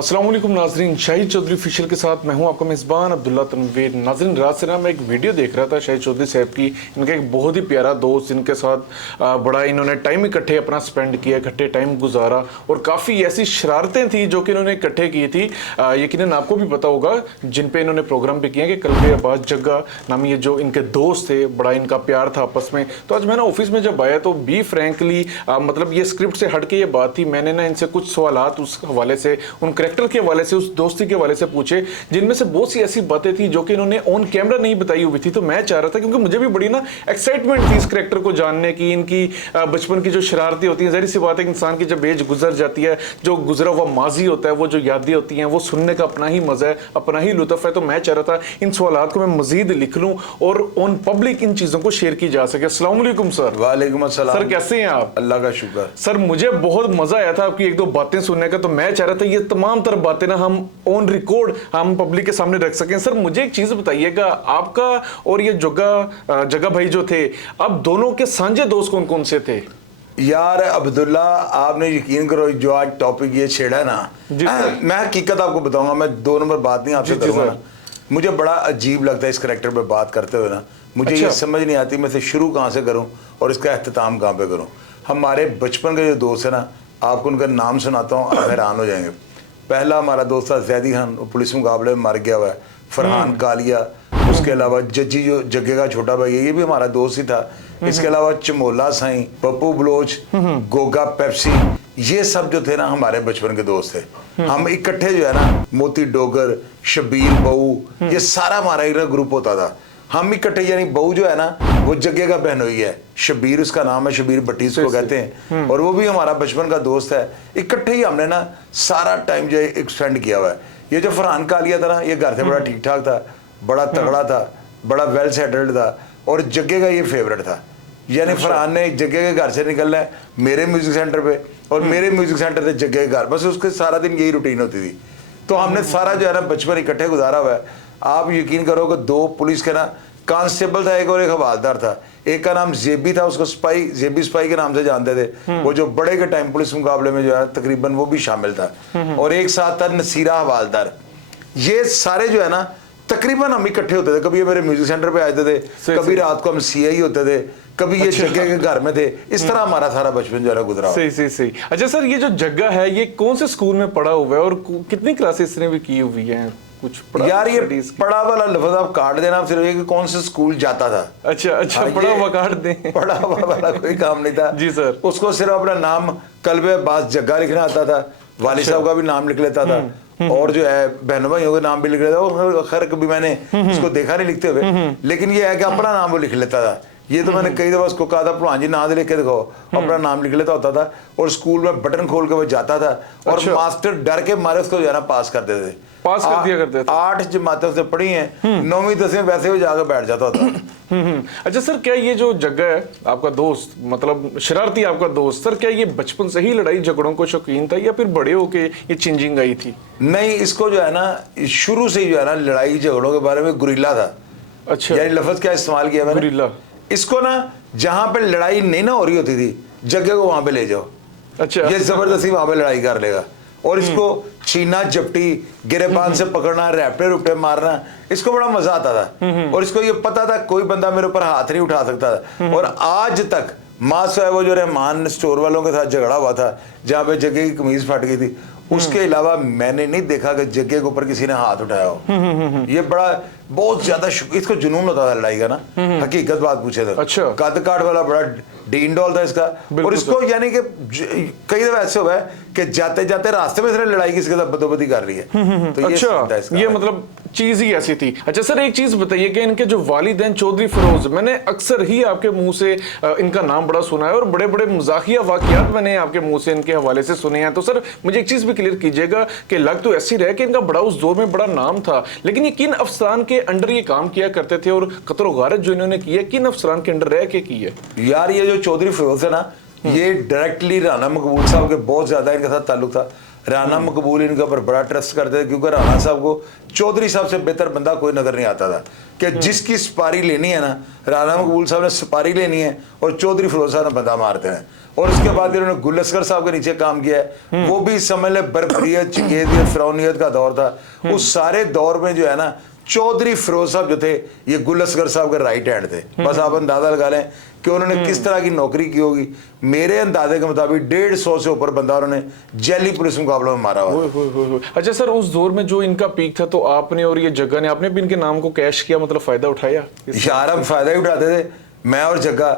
अस्सलाम वालेकुम नाजरीन, शाहिद चौधरी ऑफिशियल के साथ मैं हूं आपका मेज़बान अब्दुल्ला तनवीर। नाजरीन, रात से ना मैं एक वीडियो देख रहा था शाहिद चौधरी साहब की। इनका एक बहुत ही प्यारा दोस्त, जिनके साथ बड़ा इन्होंने टाइम इकट्ठे अपना स्पेंड किया, इकट्ठे टाइम गुजारा और काफ़ी ऐसी शरारतें थी जो कि इन्होंने इकट्ठे की थी। यकीनन आपको भी पता होगा, जिन पे इन्होंने प्रोग्राम भी किए कि कल्बे अब्बास जग्गा नामी ये जो इनके दोस्त थे, बड़ा इनका प्यार था आपस में। तो आज मैं ना ऑफिस में जब आया तो बी फ्रेंकली मतलब ये स्क्रिप्ट से हट के ये बात थी, मैंने ना इनसे कुछ सवालात उस हवाले से, उन करेक्टर के हवाले से, उस दोस्ती के हवाले से पूछे, जिनमें से बहुत सी ऐसी बातें थी जो कि इन्होंने ऑन कैमरा नहीं बताई हुई थी। तो मैं चाह रहा था, क्योंकि मुझे भी बड़ी ना एक्साइटमेंट थी इस करेक्टर को जानने की, इनकी बचपन की जो शरारतें होती हैं। ज़ाहिर सी बात है, इंसान की जब एज गुजर जाती है, जो गुजरा हुआ माजी होता है, वो जो यादें होती हैं, वो सुनने का अपना ही मजा है, अपना ही लुत्फ है। तो मैं चाह रहा था इन सवालात को मैं मजीद लिख लूँ और ऑन पब्लिक इन चीज़ों को शेयर की जा सके। अस्सलाम वालेकुम सर। वालेकुम अस्सलाम सर, कैसे हैं आप? अल्लाह का शुक्र। सर, मुझे बहुत मजा आया था आपकी एक दो बातें सुनने का। तो मैं चाह रहा था ये तमाम तरह बातें ना हम ऑन रिकॉर्ड हम पब्लिक के सामने रख सकें। सर, मुझे एक चीज बताइएगा, आपका और ये जग्गा भाई जो थे, अब दोनों के साझे दोस्त कौन कौन से थे? यार अब्दुल्ला, आपने यकीन करो जो आज टॉपिक ये छेड़ा ना, मैं हकीकत आपको बताऊंगा, मैं दो नंबर बात नहीं आपसे करूंगा ना। मुझे बड़ा अजीब लगता है इस करैक्टर पे बात करते हुए ना। मुझे ये समझ नहीं आती मैं इसे शुरू कहाँ से करूँ और इसका अख्ताम कहाँ पे करूँ। हमारे बचपन के जो दोस्त है ना, आपको उनका नाम सुनाता हूँ, आप हैरान हो जाएंगे। पहला हमारा दोस्त था जैदी खान, वो पुलिस मुकाबले में मर गया हुआ है। फरहान कालिया, उसके अलावा जज्जी जो जग्गे का छोटा भाई है, ये भी हमारा दोस्त ही था। इसके अलावा चमोला साईं, पप्पू बलोच, गोगा पेप्सी, ये सब जो थे ना हमारे बचपन के दोस्त थे। हम इकट्ठे जो है ना, मोती डोगर, शबीर बहू, ये सारा हमारा एक ग्रुप होता था। हम इकट्ठे, यानी बहू जो है ना वो जग्गे का बहनोई है, शबीर उसका नाम है, शबीर भट्टी उसको कहते हैं, और वो भी हमारा बचपन का दोस्त है। इकट्ठे ही हमने ना सारा टाइम जो है स्पेंड किया हुआ है। ये जो फरहान कालिया था ना, ये घर से बड़ा ठीक ठाक था, बड़ा तगड़ा था, बड़ा वेल सेटल्ड था, और जग्गे का ये फेवरेट था। यानी फरहान ने जग्गे के घर से निकलना है मेरे म्यूजिक सेंटर पे, और मेरे म्यूजिक सेंटर से जग्गे के घर, बस उसके सारा दिन यही रूटीन होती थी। तो हमने सारा जो है ना बचपन इकट्ठे गुजारा हुआ है। आप यकीन करोगे, दो पुलिस के ना कांस्टेबल था एक, और एक हवालदार था। एक का नाम जेबी था, उसको स्पाई, जेबी स्पाई के नाम से जानते थे। वो जो बड़े के टाइम पुलिस मुकाबले में जो है तकरीबन वो भी शामिल था। और एक साथ था नसीरा हवालदार। ये सारे जो है ना तकरीबन हम इकट्ठे होते थे। कभी ये मेरे म्यूजिक सेंटर पे आते थे, कभी रात को हम सीआई होते थे, कभी ये जग्गे के घर में थे। इस तरह हमारा सारा बचपन जो है गुजरा। सही। अच्छा सर, ये जो जग्गा है ये कौन से स्कूल में पढ़ा हुआ है और कितनी क्लासेस ने भी की हुई है? कुछ यार ये पढ़ा वाला लफ्ज आप काट देना, सिर्फ ये कि कौन से स्कूल जाता था। अच्छा, पढ़ा हुआ काट दें। पढ़ा हुआ वाला कोई काम नहीं था जी सर। उसको सिर्फ अपना नाम कल्बे अब्बास जग्गा लिखना आता था, वालिद साहब का भी नाम लिख लेता था, और जो है बहनों भाइयों का नाम भी लिख लेता था। खैर कभी मैंने इसको देखा नहीं लिखते हुए, लेकिन ये है कि अपना नाम वो लिख लेता था। ये तो मैंने कई दफा उसको कहा था, प्रधान जी नाम लिख के दिखाओ, अपना नाम लिख लेता होता था। और स्कूल में बटन खोल के वो जाता था, और मास्टर डर के मारे उसको जो है ना पास कर देते थे, पास कर दिया करते थे। 8 जमातें से पढ़ी हैं, 9वीं 10वीं वैसे ही जाकर बैठ जाता था। अच्छा सर, क्या ये जो जग्गा है आपका दोस्त, मतलब शरारती आपका दोस्त, सर क्या ये बचपन से ही लड़ाई झगड़ों को शौकीन था या फिर बड़े होके ये चेंजिंग आई थी? नहीं, इसको जो है ना शुरू से ही जो है ना लड़ाई झगड़ों के बारे में गुरिल्ला था। अच्छा, यानी लफ्ज क्या इस्तेमाल किया मैंने? गुरिल्ला। इसको ना जहां पे लड़ाई नहीं ना हो रही होती थी, जग्गे को वहां पे ले जाओ। अच्छा, ये जबरदस्ती वहां पे लड़ाई कर लेगा, और इसको छीना झपटी, गिरेबान से पकड़ना, रैपटे रुपटे मारना, इसको बड़ा मजा आता था। और इसको ये पता था कोई बंदा मेरे ऊपर हाथ नहीं उठा सकता था। और आज तक मासो है वो जो रहमान स्टोर वालों के साथ झगड़ा हुआ था, जहाँ पे जग्गे की कमीज फट गई थी, उसके अलावा मैंने नहीं देखा कि जग्गे के ऊपर किसी ने हाथ उठाया हो। ये बड़ा बहुत ज्यादा इसको जुनून होता था लड़ाई का ना, हकीकत बात पूछे तो। अच्छा, कद काट वाला बड़ा डीन-डॉल था इसका। और इसको यानी कि कई दफा ऐसे हुआ है कि जाते जाते रास्ते में इसने लड़ाई किसी के साथ बदोबदी कर रही है। तो अच्छा, ये मतलब चीज ही ऐसी थी। अच्छा सर, एक चीज बताइए कि इनके जो वालिदैन चौधरी फिरोज, मैंने अक्सर ही आपके मुंह से इनका नाम बड़ा सुना है, और बड़े बड़े मजाकिया वाकयात मैंने आपके मुंह से इनके हवाले से सुने हैं। तो सर मुझे एक चीज भी क्लियर कीजिएगा कि लग तो ऐसी रहे कि इनका बड़ा उस दौर में बड़ा नाम था, लेकिन ये किन अफसरान के अंडर ये काम किया करते थे, और कत्ल गारत जो इन्होंने किया किन अफसरान के अंडर रह के की है? यार ये जो चौधरी फिरोज है ना, ये डायरेक्टली राना मकबूल साहब के बहुत ज्यादा इनके साथ ताल्लुक था। राना मकबूल इनके ऊपर बड़ा ट्रस्ट करते थे, क्योंकि राना साहब को चौधरी साहब से बेहतर बंदा कोई नजर नहीं आता था कि जिसकी सुपारी लेनी है ना, राना मकबूल साहब ने सुपारी लेनी है और चौधरी फिरोज साहब ने बंदा मारते हैं। और उसके बाद इन्होंने गुल असगर साहब के नीचे काम किया है, वो भी समझ ले बर्बरियत, चिंगेदियत, फिरौनियत का दौर था। उस सारे दौर में जो है ना, चौधरी फिरोज साहब जो थे ये गुल असगर साहब के राइट हैंड थे। बस आप अंदाजा लगा लें कि उन्होंने किस तरह की नौकरी की होगी। मेरे अंदाजे के मुताबिक 150 से ऊपर बंदा उन्होंने जैली पुलिस मुकाबले में मारा हुआ। अच्छा सर, उस दौर में जो इनका पीक था, तो आपने और ये जग्गा ने, आपने भी इनके नाम को कैश किया, मतलब फायदा उठाया? यार हम फायदा ही उठाते थे, मैं और जग्गा।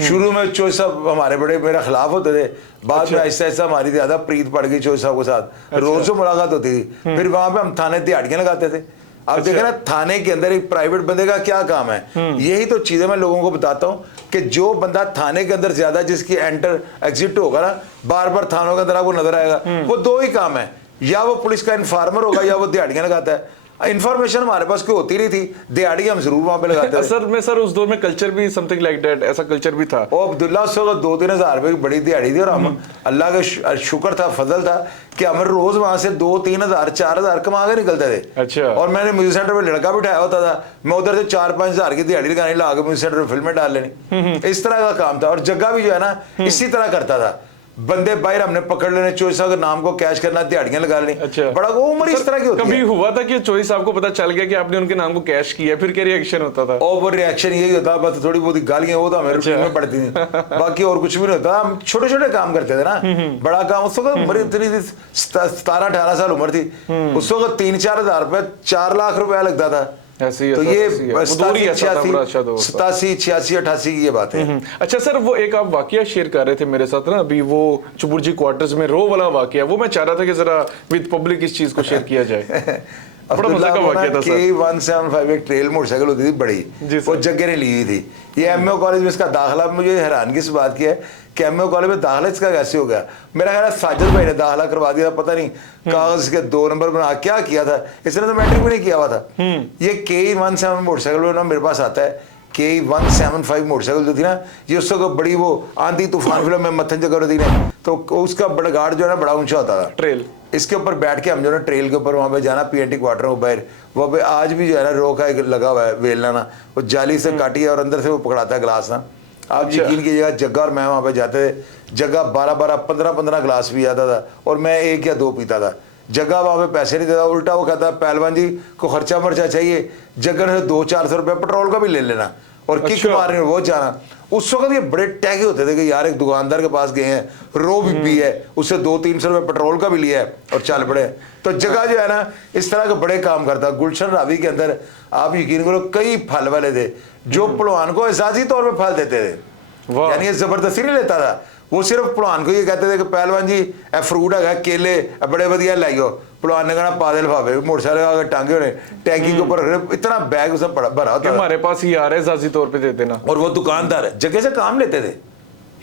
शुरू में चोई साहब हमारे बड़े मेरे खिलाफ होते थे, बाद में ऐसा ऐसा हमारी ज्यादा प्रीत पड़ गई चोई साहब के साथ। रोज मुलाकात होती थी, फिर वहां पे हम थाने दिहाड़ियां लगाते थे। अब देखे ना, थाने के अंदर एक प्राइवेट बंदे का क्या काम है। यही तो चीजें मैं लोगों को बताता हूँ कि जो बंदा थाने के अंदर ज्यादा जिसकी एंटर एग्जिट होगा ना, बार बार थानों के अंदर आपको नजर आएगा, वो दो ही काम है, या वो पुलिस का इन्फॉर्मर होगा या वो दिहाड़ियां लगाता है। इन्फॉर्मेशन हमारे पास कोई होती नहीं थी, दिहाड़ी हम जरूर वहां पे लगाते थे। सर उस दौर में कल्चर भी समथिंग लाइक दैट, ऐसा कल्चर भी था। और अब्दुल्ला उससे 2-3 हज़ार रुपए की बड़ी दिहाड़ी थी, और हम अल्लाह का शुक्र था, फजल था कि हम रोज वहां से 2-3 हज़ार 4 हज़ार कमा के निकलते थे। अच्छा। और मैंने म्यूजिक सेंटर में लड़का बिठाया होता था, मैं उधर से 4-5 हज़ार की दिहाड़ी लगाने ला के म्यूजिक सेंटर में फिल्में डाल लेनी, इस तरह का काम था। और जग्गा भी जो है ना इसी तरह करता था, बंदे बाहर हमने पकड़ लेने, चोई साहब के नाम को कैश करना, दिहाड़ियां लगा लेनी। अच्छा। बड़ा वो उम्र इस तरह की होती है। कभी हुआ था कि चोई साहब को पता चल गया कि आपने उनके नाम को कैश किया, फिर क्या रिएक्शन होता था? और वो रिएक्शन यही होता, बस थोड़ी बहुत गालियां वो तो हमें रूटीन में पड़ती थी, बाकी और कुछ भी नहीं होता। हम छोटे छोटे काम करते थे ना, बड़ा काम। उस वक्त उम्र इतनी थी, 17-18 साल उम्र थी, उस वक्त 3-4 हज़ार रुपए, 4 लाख रुपया लगता था। तो ये 87, 86, 88 की ये बात है। अच्छा सर, वो एक आप वाकया शेयर कर रहे थे मेरे साथ ना अभी, वो चुबुर्जी क्वार्टर्स में रो वाला वाकया, वो मैं चाह रहा था कि जरा विद पब्लिक इस चीज को शेयर किया जाए। बड़ा मजा का वाकया था सर। K175 एक ट्रेल मोटरसाइकिल होती थी बड़ी, वो जग्गे ने ली हुई थी। ये एमओ कॉलेज में इसका दाखिला, मुझे हैरानगी से बात की है कि एमओ कॉलेज में दाखिला इसका कैसे हो गया। मेरा ख्याल है साजिद भाई ने दाखिला करवा दिया, पता नहीं कागज के 2 नंबर बना क्या किया था, इसने तो मैट्रिक भी नहीं किया हुआ था। ये K175 मोटरसाइकिल ना मेरे पास आता है। K175 मोटरसाइकिल जो थी ना, ये उस वक्त बड़ी वो आंधी तूफान फिल्म में मत्थन जगह थी ना, तो उसका बड़गाड़ जो है ना बड़ा ऊंचा होता था। ट्रेल इसके ऊपर बैठ के हम जो है ट्रेल के ऊपर वहाँ पे जाना, पीएनटी क्वार्टर में बाहर, वहाँ पे आज भी जो है ना रोका एक लगा हुआ है वेलना ना, वो जाली से काटी है और अंदर से वो पकड़ाता है गिलास ना। आप यकीन कीजिएगा, जग्गा और मैं वहाँ पे जाते थे, जग्गा 12-12, 15-15 गिलास भी आता था और मैं 1 या 2 पीता था। जग्गा वहाँ पे पैसे नहीं देता, उल्टा वो कहता पहलवान जी को खर्चा मर्चा चाहिए, जग्गा ने 200-400 रुपये पेट्रोल का भी ले लेना और किक मारने वो जाना। उस वक्त ये बड़े टैगे होते थे कि यार एक दुकानदार के पास गए हैं, रो भी पी है, उससे 200-300 रुपये पेट्रोल का भी लिया है और चल पड़े। तो जगह जो है ना इस तरह के बड़े काम करता। गुलशन रावी के अंदर आप यकीन करो कई फल वाले थे जो पहलवान को एहसासी तौर पर फल देते थे, यानी ये जबरदस्ती नहीं लेता था, वो सिर्फ पहलवान को ये कहते थे कि पहलवान जी ए फ्रूट है, केले बड़े वधिया लाइयो। पहलवान ने कहना पादे लिफाफे मोटरसाइकिल आगे टांगे होने, टैंकी के ऊपर इतना बैग उसमें भरा होता हमारे पास ही आ रहा है एहसासी तौर पे देते ना। और वो दुकानदार जगह से काम लेते थे,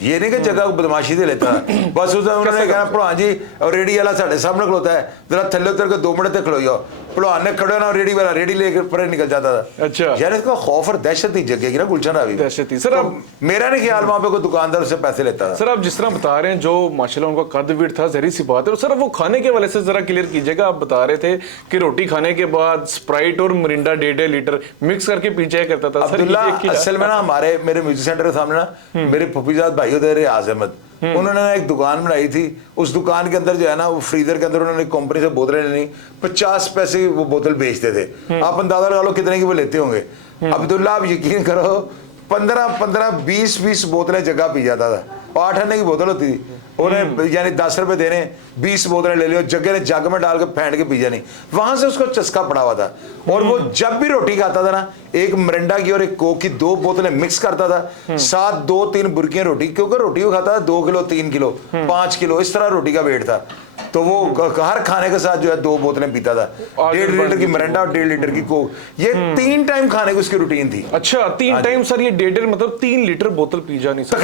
ये नहीं कि जगह को बदमाशी से लेता है। बस उन्होंने कहना पहलवान जी और रेडी वाला साढ़े सामने खलोता है, जरा थल्ले उतर के 2 मिनट तक खलो जाओ। पहलवान ने खड़े ना, रेडी वाला रेडी लेकर पर निकल जाता था। अच्छा। यार इसका खौफ और दहशत ही जगह की ना गुलशन रावी, दहशत थी। सर अब मेरा नहीं ख्याल वहां पे कोई दुकानदार उससे पैसे लेता था। सर आप जिस तरह बता रहे हैं, जो माशाल्लाह उनका कद विड था, जहरी सी बात है। और सर वो खाने के वाले से जरा क्लियर कीजिएगा, आप बता रहे थे कि रोटी खाने के बाद स्प्राइट और मिरिंडा 1.5 लीटर मिक्स करके पी जाया करता था। अब्दुल्ला असल में ना हमारे मेरे म्यूजिक सेंटर के सामने ना मेरे फुफीजाद भाई होते रियाज अहमद, उन्होंने एक दुकान बनाई थी। उस दुकान के अंदर जो है ना वो फ्रीजर के अंदर उन्होंने कंपनी से बोतलें लेनी, 50 पैसे की वो बोतल बेचते थे। आप अंदाजा लगा लो कितने की वो लेते होंगे। अब्दुल्ला आप यकीन करो 15-15, 20-20 बोतलें जगह पी जाता था। 8 आने की बोतल होती थी, उन्हें यानी 10 रुपए देने, 20 बोतलें ले लियो, जगह ने जग में डाल के फेंट के पी जानी। वहां से उसको चस्का पड़ा हुआ था। और वो जब भी रोटी खाता था ना, एक मिरिंडा की और एक कोक की 2 बोतलें मिक्स करता था, साथ 2-3 बुर्कियां रोटी, क्योंकि रोटी वो खाता था 2 किलो, 3 किलो, 5 किलो, इस तरह रोटी का वेट था। तो वो हर खाने के साथ जो है 2 बोतलें पीता था, 1.5 लीटर की मिरिंडा और 1.5 लीटर की कोक। ये 3 टाइम खाने की उसकी रूटीन थी। अच्छा 3 टाइम सर, ये 1.5 मतलब 3 लीटर बोतल पी जानी सर?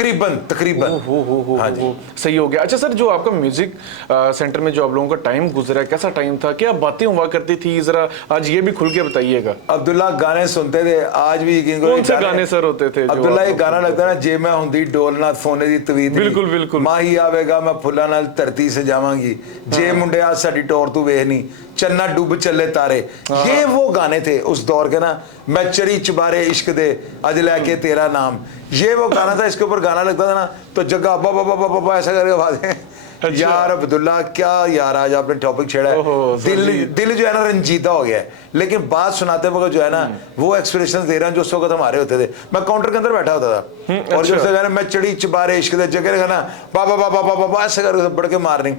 तकरीबन हो हाँ जी। सही हो गया। अच्छा सर, जो आपका म्यूजिक सेंटर में जो आप लोगों का टाइम गुजरा है, कैसा टाइम था, क्या बातें हुआ करती थी, जरा आज ये भी खुल के बताइएगा। अब्दुल्ला गाने सुनते थे, आज भी यकीन करो। कौन से गाने सर होते थे? अब्दुल्ला एक गाना लगता है ना, जे मैं हुंदी डोलना सोने दी तवीद, बिल्कुल बिल्कुल। माही आवेगा मैं फुल्लां नाल धरती सजावांगी, जे मुंडिया साडी टोर तू वेखनी, चन्ना डुब चले तारे। ये वो गाने थे उस दौर के ना। मैं चरी चुबारे इश्क दे अज लैके तेरा नाम, ये वो गाना था। इसके ऊपर गाना लगता था ना तो जग्गा बाबा बाबा बाबा ऐसा करके आवाजें। अच्छा। यार अब्दुल्ला क्या यार, आज आपने टॉपिक छेड़ा है। दिल जो है ना रंजीदा हो गया है, लेकिन बात सुनाते वक्त जो है ना वो एक्सप्रेशन दे रहे हैं जो उस वक्त हमारे होते थे। मैं काउंटर के अंदर बैठा होता था और जो कहना मैं चढ़ी चबारे इश्क दे जगह कहना बाबा बाबा बाबा बाबा ऐसे करके बढ़ के मारनी,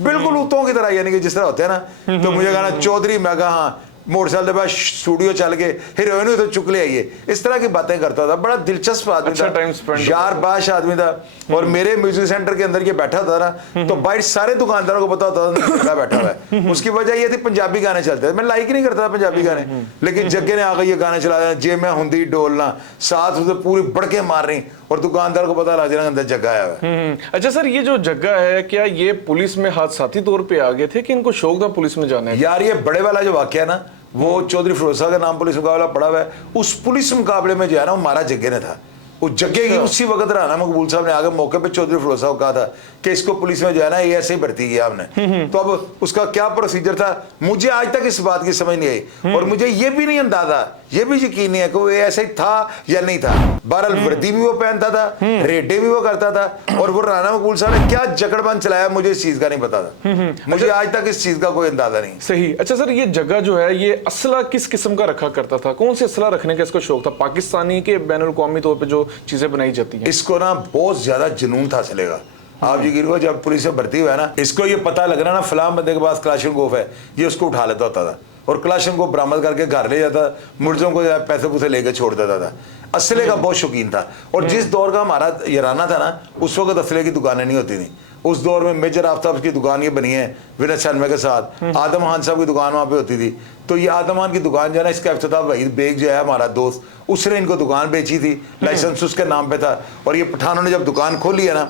बिल्कुल उतों की तरह, यानी कि जिस तरह होते हैं ना। तो मुझे कहना चौधरी, मैं कहा हाँ, मोटरसाइकिल के बाद स्टूडियो चल के हीरोइन तो चुक ले आइए, इस तरह की बातें करता था। बड़ा दिलचस्प आदमी अच्छा था, यारबाश आदमी था। और मेरे म्यूजिक सेंटर के अंदर ये बैठा होता ना तो बाइट सारे दुकानदारों को पता होता था जग्गा बैठा हुआ है। उसकी वजह ये थी पंजाबी गाने चलते थे, मैं लाइक ही नहीं करता था पंजाबी गाने, लेकिन जग्गे ने आकर ये गाने चलाया, जे मैं हुंदी डोलना, साथ उसे पूरी बड़के मार रही और दुकानदार को पता लग जाना अंदर जग्गा आया है। अच्छा सर, ये जो जग्गा है, क्या ये पुलिस में हादसाती तौर पे आ गए थे कि इनको शौक था पुलिस में जाने? यार ये बड़े वाला जो वाकया ना, वो चौधरी फिरोज साहब का नाम पुलिस मुकाबला पड़ा हुआ है। उस पुलिस मुकाबले में जो है ना वो मारा जग्गे ने था। उस जग्गे की उसी वक्त राना मकबूल साहब ने आगे मौके पे चौधरी फिरोज साहब कहा था कि इसको पुलिस में जो है ना ये ऐसे ही भर्ती किया हमने। तो अब उसका क्या प्रोसीजर था मुझे आज तक इस बात की समझ नहीं आई, और मुझे ये भी नहीं अंदाजा, ये भी यकीन नहीं है कि वो ऐसे ही था या नहीं था। बहरहाल वर्दी भी वो पहनता था, रेडे भी वो करता था, और वो राना मकबूल साहब ने क्या जकड़बंद चलाया मुझे इस चीज का नहीं पता था। मुझे आज तक इस चीज का कोई अंदाजा नहीं। सही। अच्छा सर, ये जगह जो है ये असला किस किस्म का रखा करता था? कौन से असला रखने का इसको शौक था? पाकिस्तानी के बैनुल कौमी तौर पे जो चीजें बनाई जाती हैं? इसको ना बहुत ज्यादा जुनून था चलेगा। आप यकीन करो जब पुलिस से भर्ती हुआ है ना, इसको ये पता लगना ना फलां बंदे के पास क्लाशनकोफ है, ये उसको उठा लेता होता था और क्लाशनकोफ बरामद करके घर ले जाता, मुर्जों को पैसे पूसे लेके छोड़ देता था। असले का बहुत शौकीन था। और जिस दौर का हमारा यराना था ना, उस वक्त असले की दुकानें नहीं होती थी। उस दौर में मेजर आफ्ताब की दुकान ये बनी है विनय शर्मा के साथ, आदम खान साहब की दुकान वहाँ पे होती थी। तो ये आदम खान की दुकान जो है ना, इसका इफ्तिताह वहीद बेग जो है हमारा दोस्त, उसने इनको दुकान बेची थी, लाइसेंस उसके नाम पे था। और ये पठानों ने जब दुकान खोली है ना,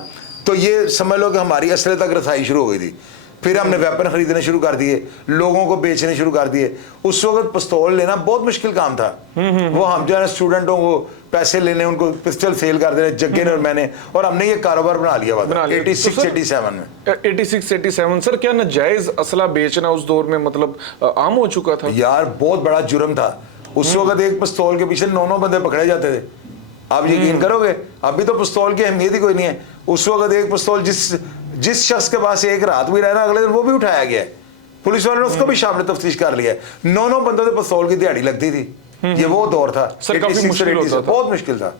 तो ये समझ लो कि हमारी असले तक रसाई शुरू हो गई थी। फिर हमने वेपन खरीदने शुरू कर दिए, लोगों को बेचने शुरू कर दिए। उस वक्त पिस्तौल लेना बहुत मुश्किल काम था। वो हम जो है स्टूडेंटों को पैसे लेने, उनको पिस्टल सेल कर देने, जग्गे ने और मैंने, और हमने ये कारोबार बना लिया 86-87 में। 86-87 सर, क्या नाजायज असला बेचना उस दौर में मतलब आम हो चुका था? यार बहुत बड़ा जुर्म था उस वक्त। एक पिस्तौल के पीछे 9 बंदे पकड़े जाते थे। आप यकीन करोगे, अभी तो पिस्तौल की अहमियत ही कोई नहीं है। उस वक्त एक पिस्तौल जिस शख्स के पास एक रात भी रहना, अगले दिन वो भी उठाया गया है। पुलिस वालों ने उसको भी शामिल तफ्तीश कर लिया है। 9 बंदों से पिस्तौल की दिहाड़ी लगती थी। ये वो दौर था सर, काफी मुश्किल होता था। बहुत मुश्किल था।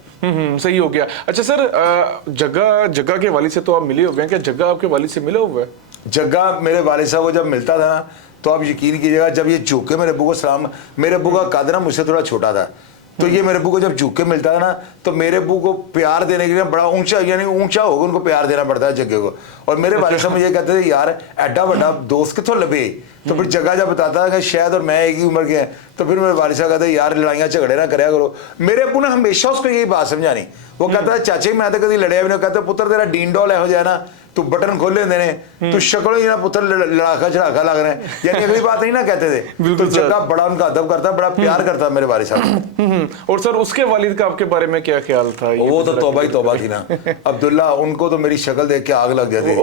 सही हो गया। अच्छा सर, जग्गा के वालिद से तो आप मिले हुए हैं, क्या जग्गा आपके वालिद से मिला हुआ है? जग्गा मेरे वालिद साहब को जब मिलता था ना, तो आप यकीन कीजिएगा, जब ये झुक के मेरे अब्बू को सलाम, मेरे अब्बू का कद ना मुझसे थोड़ा छोटा था, तो ये मेरे अब्बू को जब झुक के मिलता है ना, तो मेरे अब्बू को प्यार देने के लिए बड़ा ऊंचा, यानी ऊंचा होगा उनको प्यार देना पड़ता है जग्गे को। और मेरे वालिद साहब मुझे कहते थे यार एडा बड़ा दोस्त कितों लभे। तो फिर जगह जब बताता है कि शायद और मैं एक ही उम्र के हैं, तो फिर मेरे वालिद साहब कहते हैं यार लड़ाइयाँ झगड़े ना करया करो। मेरे अब्बू ने हमेशा उसको यही बात समझानी। वो कहता है चाचे मैं तो कभी लड़िया भी नहीं। कहते पुत्र तेरा डीन डॉल हो जाए ना, तू बटन खोले होंगे ने, तू शक्लों ही ना पुत्र लड़ाका चढ़ाका लग रहे हैं, यानी अगली बात नहीं ना कहते थे। तो जगह बड़ा उनका अदब करता, बड़ा प्यार करता मेरे वालिद साहब। और सर उसके वालिद का आपके बारे में क्या ख्याल था? वो तो तौबा ही तौबा थी ना अब्दुल्ला, उनको तो मेरी शक्ल देख के आग लग जाती।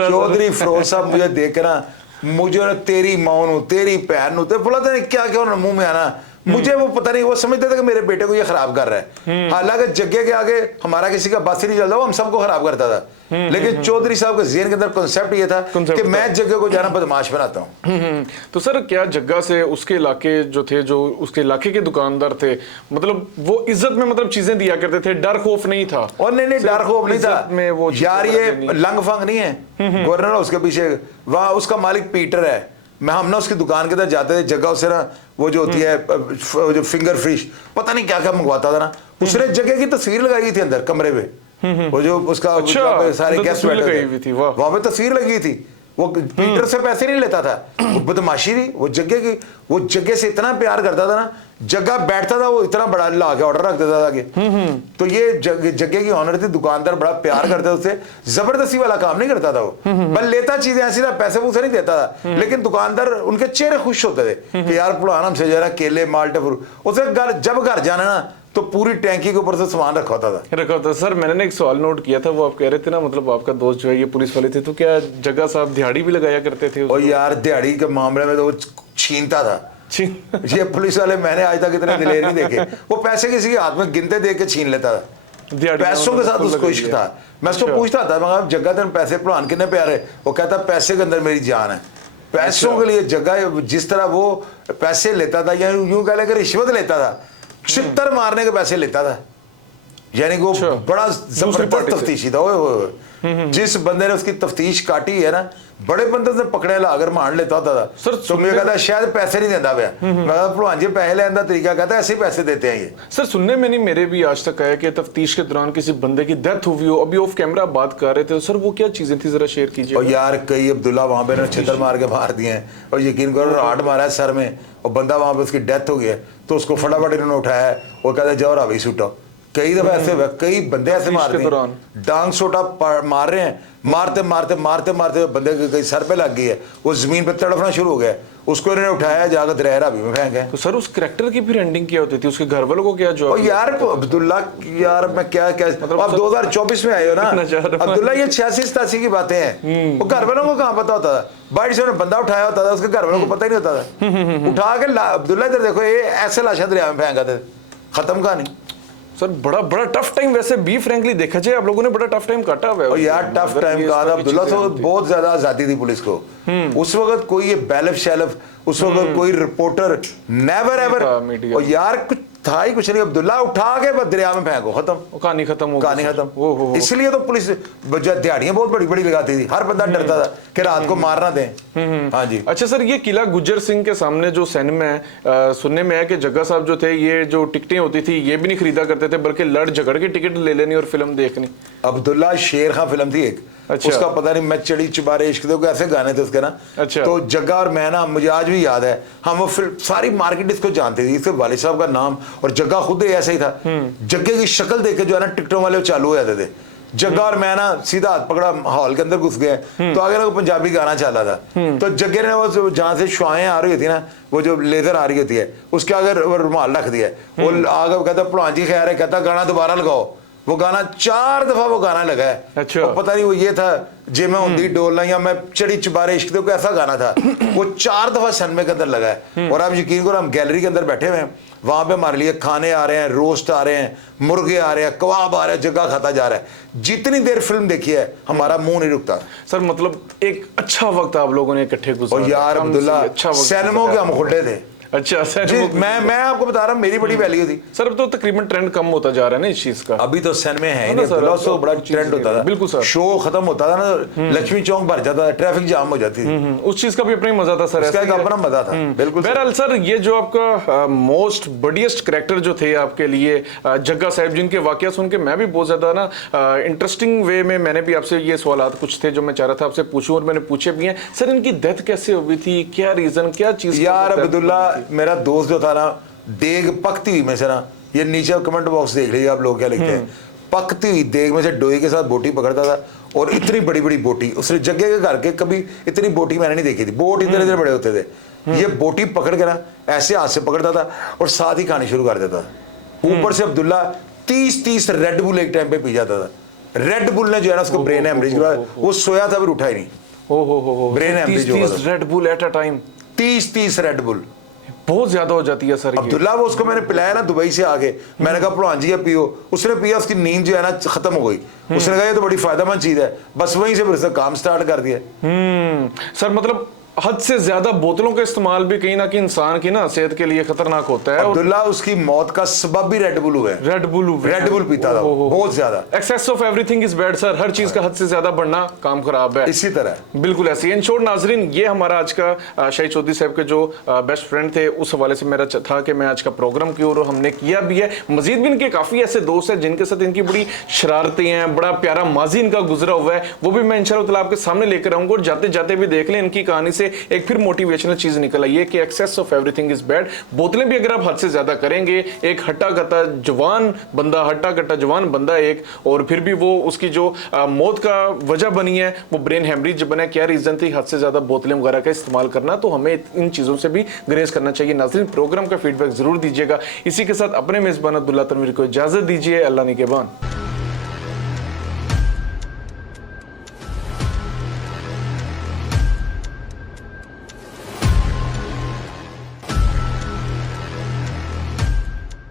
चौधरी फिरोज साहब मुझे देख के ना, मुझे ना तेरी मां तेरी भैन बुलाते क्या क्या मुंह में आना, मुझे वो पता नहीं, वो समझते थे कि मेरे बेटे को ये खराब कर रहा है। हालांकि जग्गे के आगे हमारा किसी का बस ही नहीं चलता, वो हम सबको खराब करता था। लेकिन चौधरी साहब के ज़हन के अंदर कॉन्सेप्ट ये था कि मैं जग्गे को जाना बदमाश बनाता हूँ। तो सर क्या जग्गा से उसके इलाके जो थे, जो उसके इलाके के दुकानदार थे, मतलब वो इज्जत में मतलब चीजें दिया करते थे, डर खौफ नहीं था? और नहीं डर खौफ नहीं था में वो यार, ये लंग फंग नहीं है गवर्नर उसके पीछे, वहाँ उसका मालिक पीटर है। मैं हम ना उसकी दुकान के अंदर जाते थे, जगह से ना वो जो होती है जो फिंगर फिश पता नहीं क्या क्या मंगवाता था ना, उसने जगह की तस्वीर लगाई थी अंदर कमरे पे, वो जो उसका अच्छा, सारे गेस्ट बैठे थे वहां पे तस्वीर लगी थी। वो पीटर से पैसे नहीं लेता था, वो बदमाशी थी, वो जग्गे से इतना प्यार करता था ना, जग्गा बैठता था वो इतना बड़ा ला के ऑर्डर रख देता था कि तो ये जग्गे की ऑनर थी, दुकानदार बड़ा प्यार करता था उससे, जबरदस्ती वाला काम नहीं करता था वो, बस लेता चीजें ऐसी ना, पैसे पूसे नहीं देता था, लेकिन दुकानदार उनके चेहरे खुश होते थे कि यार पुरान हमसे जरा केले माल्टे फ्रूट, उसे जब घर जाना ना तो पूरी टैंकी के ऊपर से सामान रखा होता था। सर मैंने एक सवाल नोट किया था, वो आप कह रहे थे ना, मतलब आपका दोस्त जो है ये पुलिस वाले थे, तो क्या जग्गा साहब दिहाड़ी भी लगाया करते थे? और यार दिहाड़ी के मामले में तो वो छीनता था। ये पुलिस वाले मैंने आज तक इतने दिलेर नहीं देखे, वो पैसे किसी के हाथ में गिनते देख के छीन लेता था, पैसों के साथ उसको इश्क था। मैं उसको पूछता था, मैं जग्गा तेरे पैसे पढ़ान कितने प्यारे, वो कहता पैसे के अंदर मेरी जान है। पैसों के लिए जग्गा जिस तरह वो पैसे लेता था, या यूं कह ले रिश्वत लेता था, छितर मारने के पैसे लेता था, यानी कि वो बड़ा जबरदस्त तफ्तीशी था। ओए जिस बंदे ने उसकी तफ्तीश काटी है ना, बड़े बंदे से पकड़े ला अगर मान लेता होता था सर, तो मुझे कहता शायद पैसे नहीं देता पाया, मैं कहता भलवान जी पैसे लेने का तरीका, कहता ऐसे ही पैसे देते हैं ये। सर सुनने में नहीं, मेरे भी आज तक आया कि तफ्तीश के दौरान किसी बंदे की डेथ हुई हो, अभी ऑफ कैमरा बात कर रहे थे, सर वो क्या चीजें थी जरा शेयर कीजिए। और यार कई अब्दुल्ला वहां पे छितर मार के मार दिए हैं, और यकीन करो राड मारा है सर में, और बंदा वहां पे उसकी डेथ हो गई है, तो उसको फटाफट इन्होंने उठाया है और कहता जाओ रावी सूटो। कई दफा ऐसे हुआ, कई बंदे ऐसे मारते हैं, डांग सोटा मार रहे हैं, मारते मारते मारते मारते बंदे के कहीं सर पे लग गई है, वो जमीन पे तड़फना शुरू हो गया, उसको इन्होंने उठाया जाकर दरिया रावी में फेंक है। तो सर उस कैरेक्टर की फिर एंडिंग क्या होती थी, उसके घर वालों को क्या जवाब? यार अब्दुल्ला, यार मैं क्या मतलब आप 2024 में आए हो ना अब्दुल्ला, ये 86-87 की बातें हैं, वो घर वालों को कहाँ पता होता था, बाइट से बंदा उठाया होता था, उसके घर वालों को पता ही नहीं होता था, उठा के अब्दुल्ला इधर देखो ये ऐसे लाशा दरिया में फेंका थे, खत्म कहानी। सर बड़ा टफ टाइम, वैसे बी फ्रैंकली देखा जाए आप लोगों ने बड़ा टफ टाइम काटा हुआ है। और यार टफ टाइम का अब्दुल्ला तो बहुत ज्यादा आजादी थी पुलिस को उस वक्त, कोई ये बैलफ शैलफ उस वक्त कोई रिपोर्टर नेवर एवर, और यार कुछ था ही कुछ नहीं, अब्दुल्ला उठा के बस दरिया में फेंको, खत्म, कहानी खत्म, कहानी खत्म। इसलिए तो पुलिस दिहाड़ियां बहुत बड़ी बड़ी लगाती थी, हर बंदा डरता था कि रात को मारना दें। हाँ जी। अच्छा सर, ये किला गुज्जर सिंह के सामने जो सिनेमा है, सुनने में है कि जग्गा साहब जो थे, ये जो टिकटें होती थी ये भी नहीं खरीदा करते थे, बल्कि लड़ झगड़ के टिकट ले लेनी और फिल्म देखनी। अब्दुल्ला शेर खां फिल्म थी एक, अच्छा। उसका पता नहीं मैं चढ़ी चुबारे इश्क दो ऐसे गाने थे उसके ना। अच्छा। तो जग्गा और मैं ना, मुझे आज भी याद है, हम वो फिल्म सारी मार्केट इसको जानते थे, इसके वालिद साहब का नाम, और जग्गा खुद ऐसा ही था। जग्गे की शक्ल देख के जो है ना टिकटों वाले चालू हो जाते थे। जग्गा और मैं ना सीधा हाथ पकड़ा, हॉल के अंदर घुस गए, तो आगे ना पंजाबी गाना चला था, तो जग्गे ने वो जहाँ से शुआएं आ रही होती ना, वो जो लेजर आ रही होती है, उसके आगे रुमाल रख दिया, वो आगे कहता भलवान जी खैर है, कहता गाना दोबारा लगाओ, वो गाना 4 दफा वो गाना लगा है। अच्छा। पता नहीं वो ये था जे मैं हुंदी डोलना या मैं चढ़ी चुबारे इश्क दो, कैसा गाना था, वो 4 दफा सिनेमा के अंदर लगा है। और आप यकीन करो, हम गैलरी के अंदर बैठे हुए हैं, वहां पे हमारे लिए खाने आ रहे हैं, रोस्ट आ रहे हैं, मुर्गे आ रहे हैं, कबाब आ रहे हैं, जगह खाता जा रहा है। जितनी देर फिल्म देखी है हमारा मुंह नहीं रुकता। सर मतलब एक अच्छा वक्त आप लोगों ने इकट्ठे गुजारा। और यार अब्दुल्ला सिनेमा के हम खुले थे। अच्छा सर, मैं आपको बता रहा हूँ मेरी बड़ी वैल्यू थी। सर अब तो तकरीबन ट्रेंड कम होता जा रहा है ना इस चीज का। अभी तो सिनेमा है ही नहीं, तो बड़ा ट्रेंड होता था। बिल्कुल सर, शो खत्म होता था ना, लक्ष्मी चौक भर जाता था, ट्रैफिक जाम हो जाती थी, उस चीज का भी अपना ही मजा था सर, इसका एक अपना मजा था। बिल्कुल। बहरहाल सर, ये जो आपका मोस्ट बडिएस्ट कैरेक्टर जो थे आपके लिए जग्गा साहब, जिनके वाकया सुन के मैं भी बहुत ज्यादा ना इंटरेस्टिंग वे में, मैंने भी आपसे ये सवाल कुछ थे जो मैं चाह रहा था आपसे पूछूं, और मैंने पूछे भी हैं। सर इनकी डेथ कैसे हुई थी, क्या रीजन, क्या चीज? यार अब्दुल्ला मेरा दोस्त था ना, देग पकती हुई में से ना, ये नीचे कमेंट बॉक्स देख लीजिए आप लोग क्या लिखते हैं, पकती हुई देग में से डोई के साथ बोटी पकड़ता था, और इतनी बड़ी बड़ी बोटी उसने जग्गे के घर के कभी इतनी बोटी मैंने नहीं देखी थी, बोट इतने इतने बड़े होते थे, ये बोटी पकड़ के ना ऐसे हाथ से पकड़ता था और साथ ही खानी शुरू कर देता था। ऊपर से अब्दुल्ला 30 रेड बुल एक टाइम पे पी जाता था। रेड बुल ने जो है ना उसको ब्रेन हेमरेज हुआ, वो सोया था फिर उठा ही नहीं। हो ब्रेन हेमरेज हो गया। Red bull at a time, 30 red bull बहुत ज्यादा हो जाती है सर। अब्दुल्ला वो उसको मैंने पिलाया ना दुबई से आके, मैंने कहा भलवान जी ये पियो, उसने पिया, उसकी नींद जो है ना खत्म हो गई। उसने कहा ये तो बड़ी फायदेमंद चीज है, बस वहीं से फिर उसने काम स्टार्ट कर दिया। सर मतलब हद से ज्यादा बोतलों का इस्तेमाल भी कहीं ना कहीं इंसान की ना सेहत के लिए खतरनाक होता है। और अब्दुल्ला उसकी मौत का सबब भी रेड बुल हुआ है। रेड बुल पीता था बहुत ज्यादा। Excess of everything is bad sir, हर चीज का हद से ज्यादा बढ़ना काम खराब है। इसी तरह बिल्कुल ऐसे। इन शॉर्ट नाजरीन, ये हमारा आज का शाहिद चौधरी साहब के जो बेस्ट फ्रेंड थे, उस हवाले से मेरा था कि मैं आज का प्रोग्राम की और हमने किया भी है। मजीद भी इनके काफी ऐसे दोस्त हैं जिनके साथ इनकी बड़ी शरारतें हैं, बड़ा प्यारा माजी इनका गुजरा हुआ है, वो भी मैं इंशाल्लाह ताला आपके सामने लेकर आऊंगा। और जाते जाते भी देख लें इनकी कहानी से एक फिर मोटिवेशनल चीज निकल आई है कि excess of everything is bad. बोतलें भी अगर आप हद से ज्यादा करेंगे, एक हट्टा कट्टा जवान बंदा एक, और फिर भी वो उसकी जो मौत का वजह बनी है वो ब्रेन हेमरेज बना, क्या रीजन थी? हद से ज्यादा बोतलें वगैरह का इस्तेमाल करना। तो हमें इन चीजों से भी ग्रेज करना चाहिए। नाज़रीन, प्रोग्राम का फीडबैक जरूर दीजिएगा। इसी के साथ अपने मेजबान अब्दुल्ला तनवीर को इजाजत दीजिए। अल्लाह निगहबान।